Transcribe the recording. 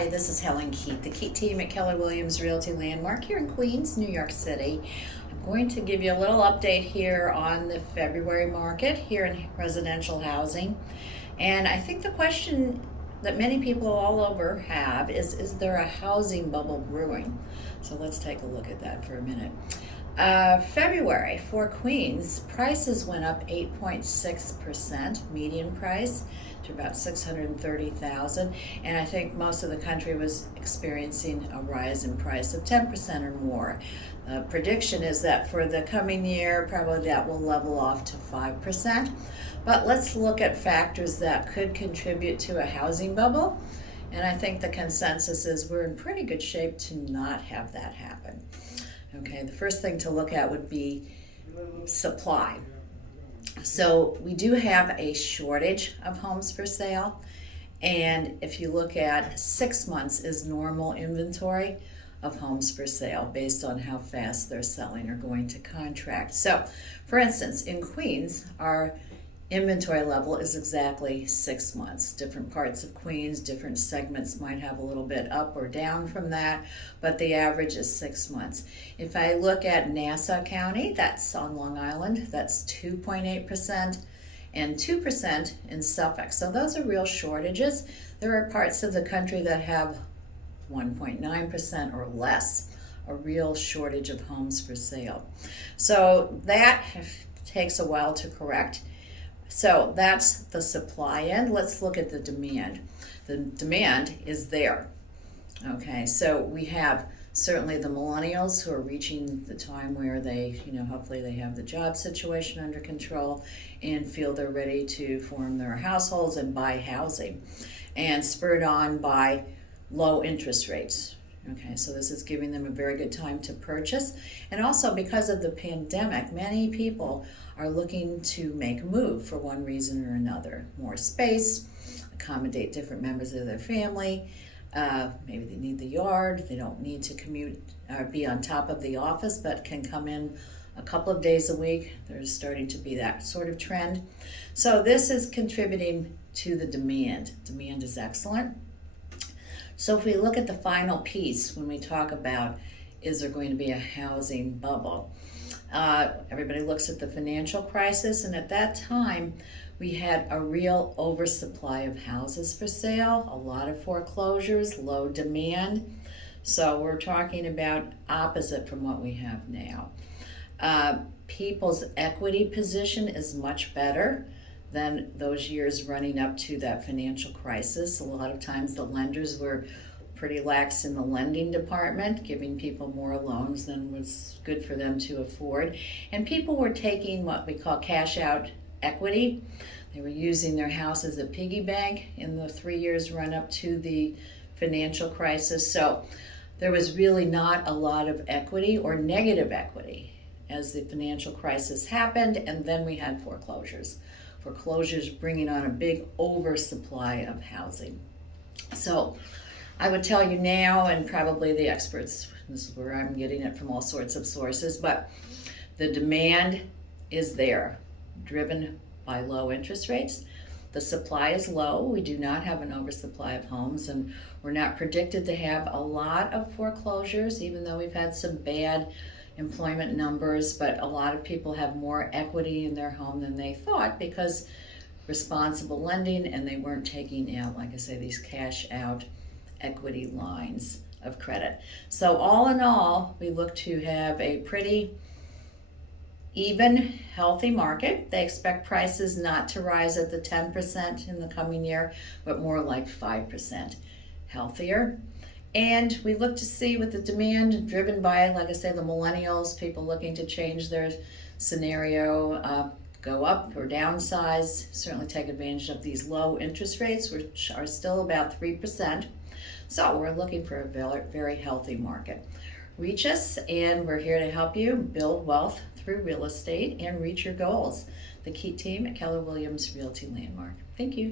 Hi, this is Helen.keit, the Keit team at Keller Williams Realty Landmark here in Queens, New York City. I'm going to give you a little update here on the February market here in residential housing. And I think the question that many people all over have is there a housing bubble brewing? So let's take a look at that for a minute. February for Queens, prices went up 8.6%, median price to about $630,000, and I think most of the country was experiencing a rise in price of 10% or more. Prediction is that for the coming year, probably that will level off to 5%. But let's look at factors that could contribute to a housing bubble, and I think the consensus is we're in pretty good shape to not have that happen. Okay, the first thing to look at would be supply. So we do have a shortage of homes for sale, and if you look at 6 months is normal inventory of homes for sale based on how fast they're selling or going to contract. So for instance, in Queens, our inventory level is exactly 6 months. Different parts of Queens, different segments might have a little bit up or down from that, but the average is 6 months. If I look at Nassau County, that's on Long Island, that's 2.8% and 2% in Suffolk. So those are real shortages. There are parts of the country that have 1.9% or less, a real shortage of homes for sale. So that takes a while to correct. So that's the supply end. Let's look at the demand. The demand is there. Okay, so we have certainly the millennials who are reaching the time where they, hopefully they have the job situation under control and feel they're ready to form their households and buy housing, and spurred on by low interest rates. Okay, so this is giving them a very good time to purchase. And also because of the pandemic, many people are looking to make a move for one reason or another. More space, accommodate different members of their family. Maybe they need the yard. They don't need to commute or be on top of the office, but can come in a couple of days a week. There's starting to be that sort of trend. So this is contributing to the demand. Demand is excellent. So if we look at the final piece, when we talk about is there going to be a housing bubble, everybody looks at the financial crisis, and at that time we had a real oversupply of houses for sale, a lot of foreclosures, low demand. So we're talking about opposite from what we have now. People's equity position is much better than those years running up to that financial crisis. A lot of times the lenders were pretty lax in the lending department, giving people more loans than was good for them to afford. And people were taking what we call cash out equity. They were using their house as a piggy bank in the 3 years run up to the financial crisis. So there was really not a lot of equity or negative equity as the financial crisis happened, and then we had foreclosures. Foreclosures bringing on a big oversupply of housing. So I would tell you now, and probably the experts, this is where I'm getting it from all sorts of sources, but the demand is there, driven by low interest rates. The supply is low. We do not have an oversupply of homes, and we're not predicted to have a lot of foreclosures, even though we've had some bad employment numbers, but a lot of people have more equity in their home than they thought because responsible lending, and they weren't taking out, like I say, these cash out equity lines of credit. So all in all, we look to have a pretty even, healthy market. They expect prices not to rise at the 10% in the coming year, but more like 5% healthier. And we look to see with the demand driven by, like I say, the millennials, people looking to change their scenario, go up or downsize, certainly take advantage of these low interest rates, which are still about 3%. So we're looking for a very, very healthy market. Reach us, and we're here to help you build wealth through real estate and reach your goals. The Keit team at Keller Williams Realty Landmark. Thank you.